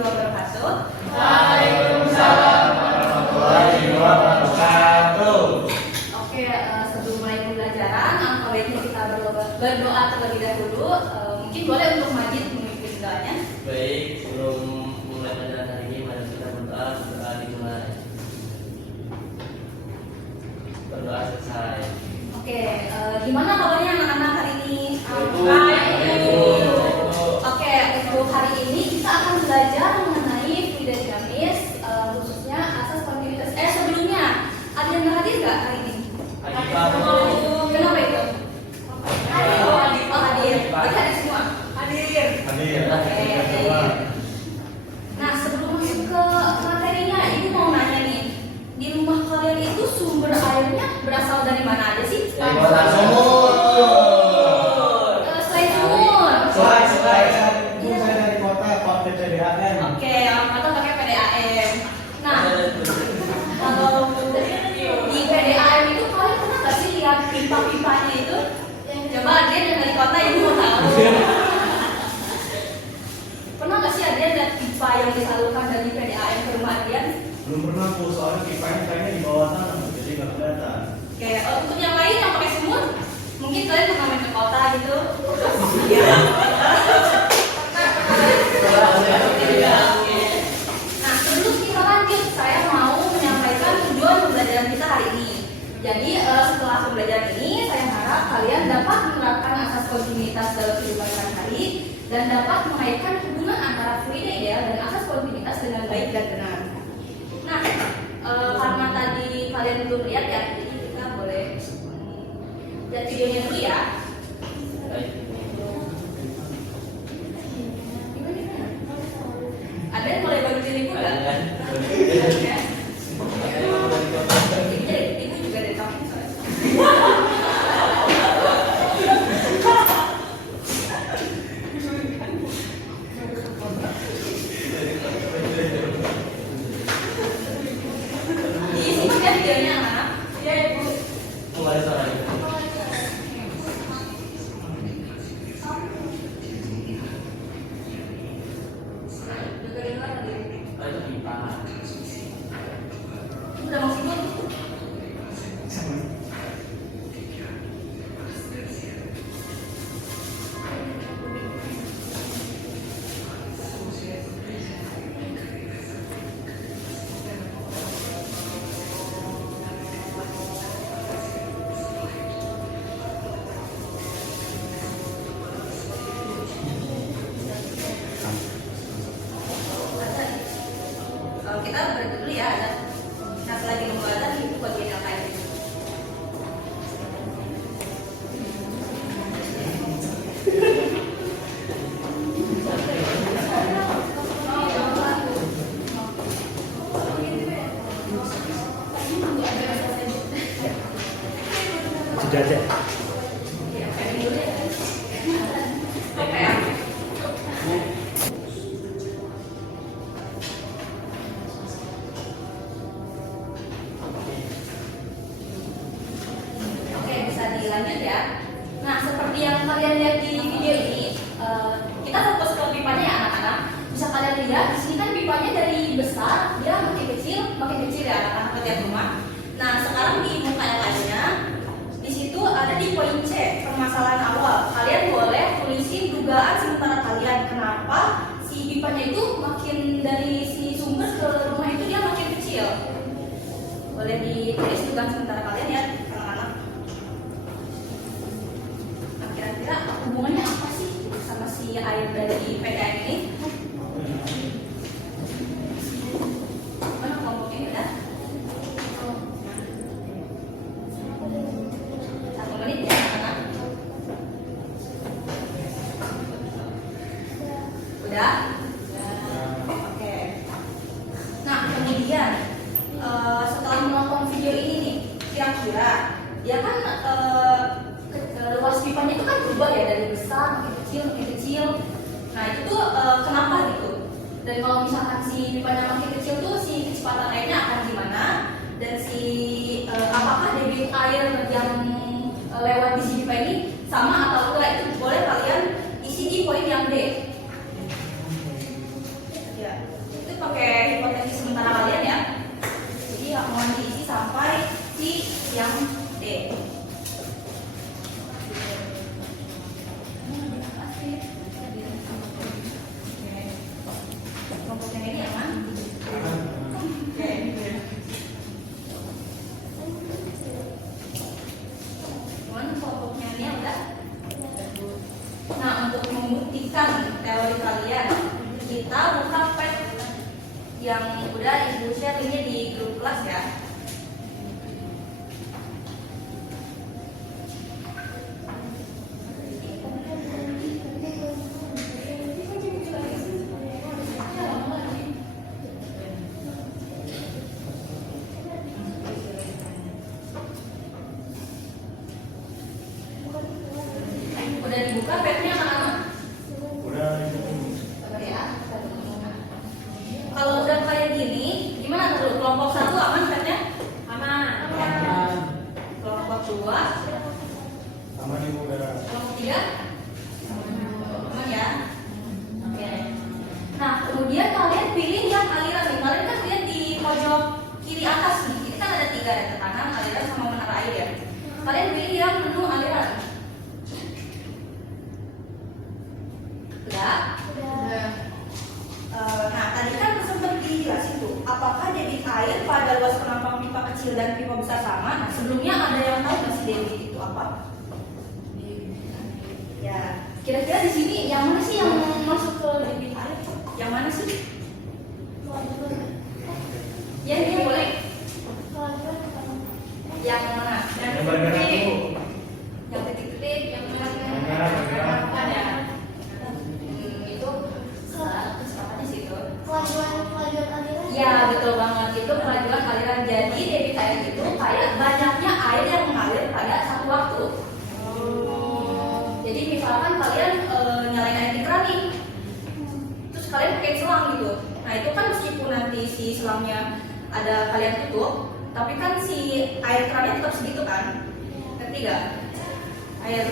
warahmatullahi wabarakatuh. Waalaikumsalam warahmatullahi wabarakatuh. Oke, sebelum mulai pembelajaran, alangkah baiknya kita berdoa terlebih dahulu. Mungkin boleh untuk Majid memimpin doanya. Baik, sebelum mulai pelajaran hari ini, mari kita berdoa. Doa dimulai. Berdoa selesai. Oke, gimana kabarnya anak-anak hari ini? Baik. Oke, untuk hari ini kita akan belajar mengenai Fluida Dinamis, khususnya asas kontinuitas. Sebelumnya, ada yang hadir nggak hari ini? Kenapa itu? Hadir. Hadir. Berarti hadir semua? Hadir. Oke. Nah, sebelum masuk ke materinya, Ibu mau nanya nih, di rumah kalian itu sumber airnya berasal dari mana aja sih? Dari kota sumur. Selain sumur. Saya dari kota pakai PDAM. Oke, atau pakai PDAM. Nah, kalau di PDAM itu kalian pernah nggak sih lihat pipa-pipanya itu? Coba Adian yang dari kota Ibu mau tahu. Pernah nggak sih Adian lihat pipa yang disalurkan dari PDAM ke rumah Adian? Belum pernah Bu, soalnya pipanya kayaknya di bawah tanah, jadi nggak kelihatan. Oke, untuk yang lain yang pakai sumur, mungkin kalian pernah main ke kota gitu. Nah, sebelum kita lanjut, saya mau menyampaikan tujuan pembelajaran kita hari ini. Jadi, setelah pembelajaran ini, saya harap kalian dapat menerapkan asas kontinuitas dalam kehidupan sehari-hari dan dapat mengaitkan hubungan antara fluida ideal dan asas kontinuitas dengan baik dan benar. Nah, karena tadi kalian belum lihat ya, jadi kita boleh lihat videonya dulu ya. Ada yang boleh bagi diriku nggak? Ya. Ibu juga dari kampung soalnya. Disimak ya videonya anak. Iya Ibu. Mulai suaranya. Oh, itu pipa. Udah mau sibuk? Kita berhenti dulu ya, ada. Nah, selagi nunggu ada itu bagian yang lain. Sudah aja. Ya, kayak dulu ya. Oke ya. Oke, bisa dilanjut ya. Nah, seperti yang kalian lihat di video ini, kita fokus ke pipanya ya anak-anak. Bisa kalian lihat di sini kan pipanya dari besar, dia makin kecil ya anak-anak ke tiap rumah. Nah, sekarang di muka yang lainnya, di situ ada di poin C, permasalahan awal. Kalian boleh tulisin dugaan sementara kalian kenapa si pipanya itu makin dari si sumber ke rumah itu dia makin kecil. Boleh ditulis dugaan sementara kalian ya anak-anak. Nah, kira-kira hubungannya apa sih sama si air dari PDAM ini? Mana kelompok ini udah? 1 menit ya anak-anak. Udah? Oke. Nah, kemudian setelah menonton video ini nih, kira-kira dia kan luas pipanya itu kan berubah ya dari besar makin kecil. Nah, itu tuh kenapa gitu? Dan kalau misalkan si pipanya makin kecil tuh si kecepatan airnya akan gimana? Dan si apakah debit air yang lewat di si pipa ini sama atau enggak, itu boleh kalian isi di poin yang D. Ya. yang udah ibu share ini di grup kelas ya. Udah dibuka webnya anak-anak? Udah. Sabar ya. Kalau udah kayak gini, gimana tuh? Kelompok 1 aman webnya? Aman. Kelompok 2, Aman ibu udah. kelompok 3? Aman ya? Oke. Nah, kemudian kalian pilih yang aliran nih. Kalian kan lihat di pojok kiri atas nih. Ini kan ada 3, ada tekanan, aliran, sama menara air ya. Kalian pilih yang menu aliran. Udah? Nah, tadi kan sempat dijelasin tuh, apakah debit air pada luas penampang pipa kecil dan pipa besar sama? Nah, sebelumnya ada yang tahu nggak sih debit itu apa? Ya, kira-kira di sini yang mana sih yang masuk ke debit air? Yang mana sih? Ya, ini boleh. Yang mana? Yang bagian aku. Yang titik-titik, yang merah. Merah. Ada. Itu kecepatannya sih itu. Ya, betul banget, itu kemajuan aliran. Jadi debit air itu kayak banyaknya air yang mengalir pada satu waktu. Jadi misalkan kalian nyalain air di keran nih, terus kalian pakai selang gitu. Nah, itu kan meskipun nanti si selangnya ada kalian tutup, tapi kan si air kerannya tetap segitu kan? Ngerti gak? Air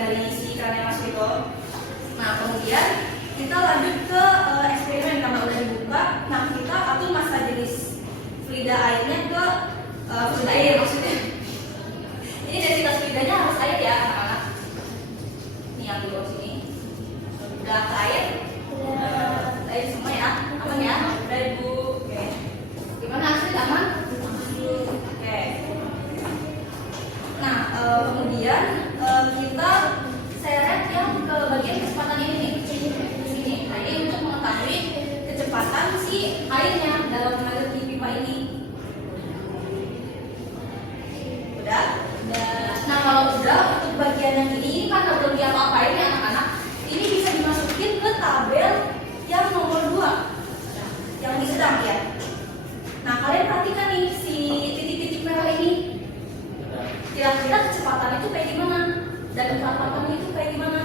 dari si keran yang masuk itu. Nah, kemudian kita lanjut ke eksperimen karena udah dibuka. Nah, kita atur masa jenis fluida airnya ke fluida air maksudnya. Ini densitas fluidanya harus air ya anak-anak. Ini yang di bawah sini. Udah ke air? Air semua ya? Aman ya? Udah ibu. Oke. Gimana hasilnya aman? Oke. Nah, kemudian kita seret yang ke bagian kecepatan ini nih. Sini. Nah, ini untuk mengetahui kecepatan si airnya dalam mengalir di pipa ini. Udah? Nah, kalau udah untuk bagian yang ini kan belum diapa-apain ya anak-anak. Ini bisa dimasukin ke tabel yang nomor 2 yang di sedang ya. Nah, kalian perhatikan nih si titik-titik merah ini. Kira-kira kecepatan itu kayak gimana? Dan kecepatannya itu kayak gimana?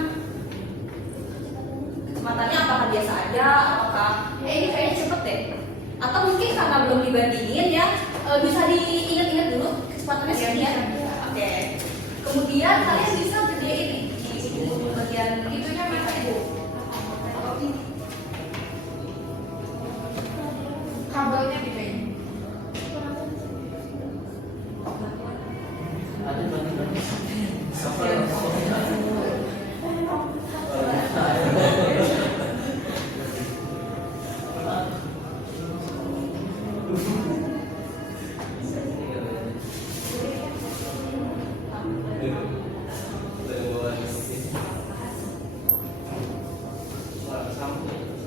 Kecepatannya apakah biasa aja? Apakah ini kayaknya cepet deh? Atau mungkin karena belum dibandingin ya, bisa diingat-ingat dulu kecepatannya segini ya. Oke. Kemudian kalian bisa gedein nih di bagian itunya mana ibu? Kabelnya gedein. Ada bagi-bagi.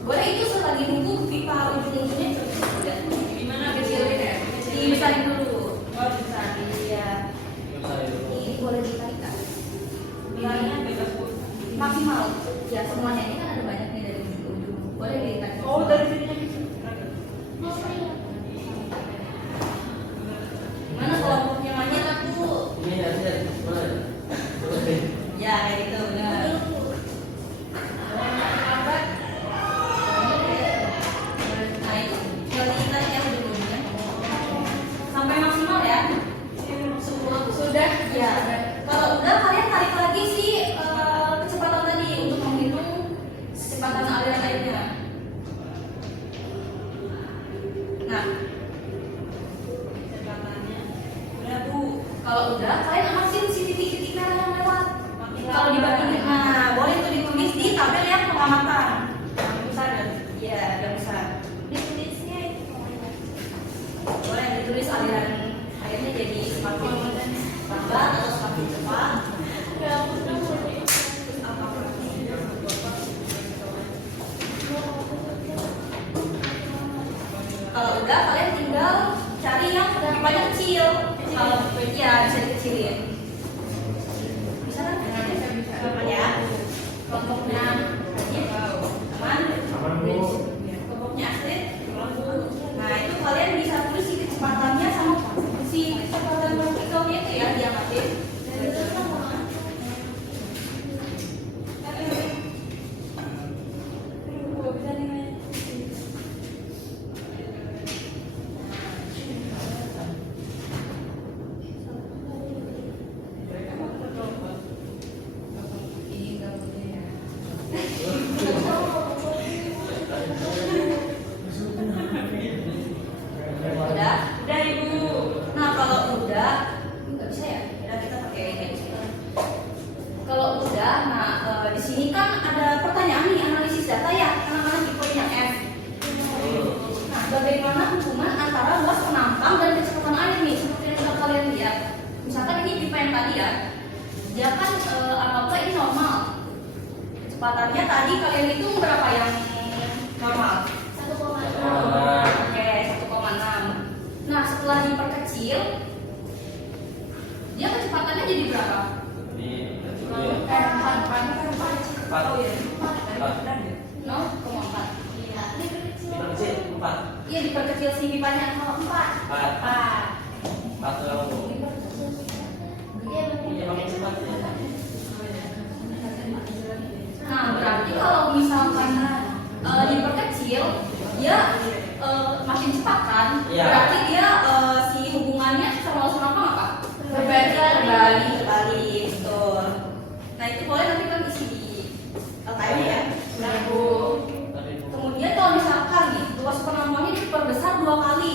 Boleh itu selagi nunggu pipa ujung-ujungnya coba di mana kecilin ya? Dibesarin dulu. Oh, dibesarin ya. Ini boleh ditarik. Bilangnya bebas maksimal. Ya semuanya ini kan ada banyak nih dari ujung ke ujung. Boleh ditarik. Oh, dari sininya bisa. Gimana kelompoknya Manya aku? Ini ada boleh. Ya kayak gitu benar. Nah itu tinggal ditarik ya ujung-ujungnya sampai maksimal ya. Sudah ya. Kalau udah kalian tarik lagi sih kecepatan tadi untuk menghitung kecepatan aliran airnya. Nah, kecepatannya udah bu. Kalau udah kalian amatin si titik-titik merah yang lewat. Kalau dibandingin, nah boleh tuh ditulis di tabel yang pengamatan. Yang besar dan ya yang besar. Ditulisnya itu boleh ditulis aliran airnya jadi semakin lambat atau semakin cepat. udah kalian tinggal cari yang pipanya kecil. Kalau ya bisa dikecilin. Bisa kan? Bisa ya. Kelompoknya aman. Kelompoknya Astrid. Nah itu kalian bisa tulis si kecepatannya sama si kecepatan partikelnya itu ya diangkatin. Udah ibu. Nah kalau udah nggak bisa ya, kita pakai ini. Kalau udah, nah di sini kan ada pertanyaan nih analisis data ya, anak-anak di poin yang F. Nah bagaimana hubungan antara luas penampang dan kecepatan air nih, seperti yang sudah kalian lihat. Misalkan ini pipa yang tadi ya, dia kan anggaplah ini normal. Kecepatannya tadi kalian hitung berapa yang normal? 1,6. Oke, 1,6. Nah, setelah diperkecil, dia kecepatannya jadi berapa? Ini Oh iya, 0,4. diperkecil 4. Iya, diperkecil si pipanya 0,4. 4 kalau iya pakai cepat ya. Nah, berarti kalau misalkan diperkecil, dia makin cepat kan? Iya. Berarti dia si hubungannya sama langsung apa? Terbalik, betul. Nah itu boleh nanti kan isi di LKM ya. Nah, Bu. Kemudian kalau misalkan nih luas penampangnya diperbesar 2 kali,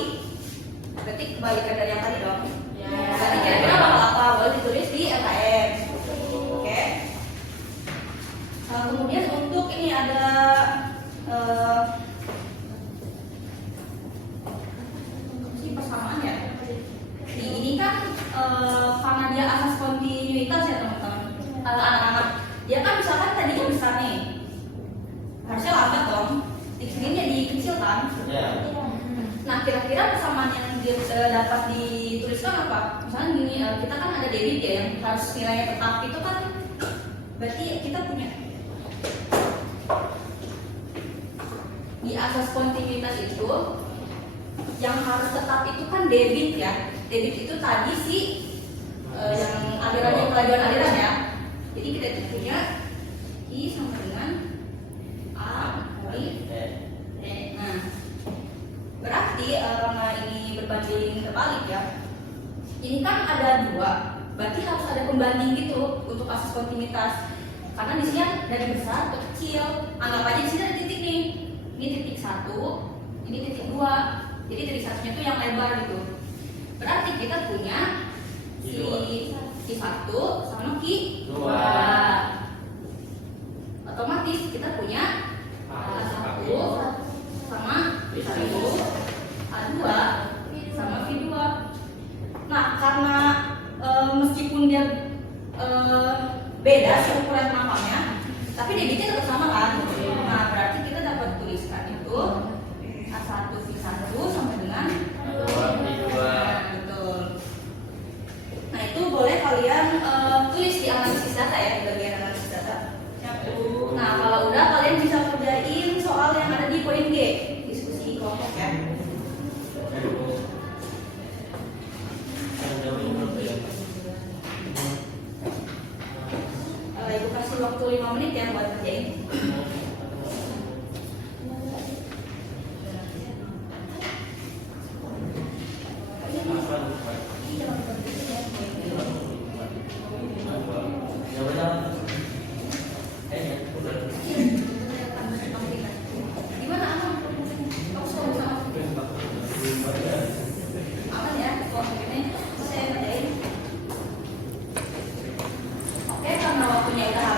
berarti kebalikan dari yang tadi dong. Berarti kira-kira bakal apa? Boleh ditulis di LKM. Oke. Kemudian untuk ini ada persamaan ya. Ini kan karena dia asas kontinuitas ya teman-teman. Anak-anak, dia kan misalkan tadinya besar nih, harusnya lambat dong. Di sini jadi kecil kan? Ya. Nah kira-kira persamaan yang dia dapat dituliskan apa? Misalnya gini, kita kan ada debit ya yang harus nilainya tetap itu kan, berarti kita punya di asas kontinuitas itu yang harus tetap itu kan debit ya. Debit itu tadi sih yang alirannya kelajuan aliran ya. Jadi kita itu punya I sama dengan A kali E. Nah berarti karena ini berbanding terbalik ya, ini kan ada 2, berarti harus ada pembanding gitu untuk asas kontinuitas. Karena di sini dari besar ke kecil, anggap aja di sini ada titik nih. Ini titik 1, ini titik 2. Jadi titik satunya itu yang lebar gitu. Berarti kita punya Q1 sama Q2. Otomatis kita punya A1 sama V1, A2 sama V2. Nah, karena meskipun dia beda sih ukuran penampangnya, tapi debitnya tetap sama kan? Nah, berarti kita dapat tuliskan itu A1 V1 sama dengan V2. Betul. Nah, itu boleh kalian tulis di analisis data ya, di bagian analisis data. Nah, kalau udah kalian bisa kerjain soal yang ada di poin G, diskusi kelompok ya. Ibu kasih waktu 5 menit ya buat kerjain. Gimana Anam? Kamu suka sama aman ya? Kelompok ini saya kerjain. Oke, karena waktunya udah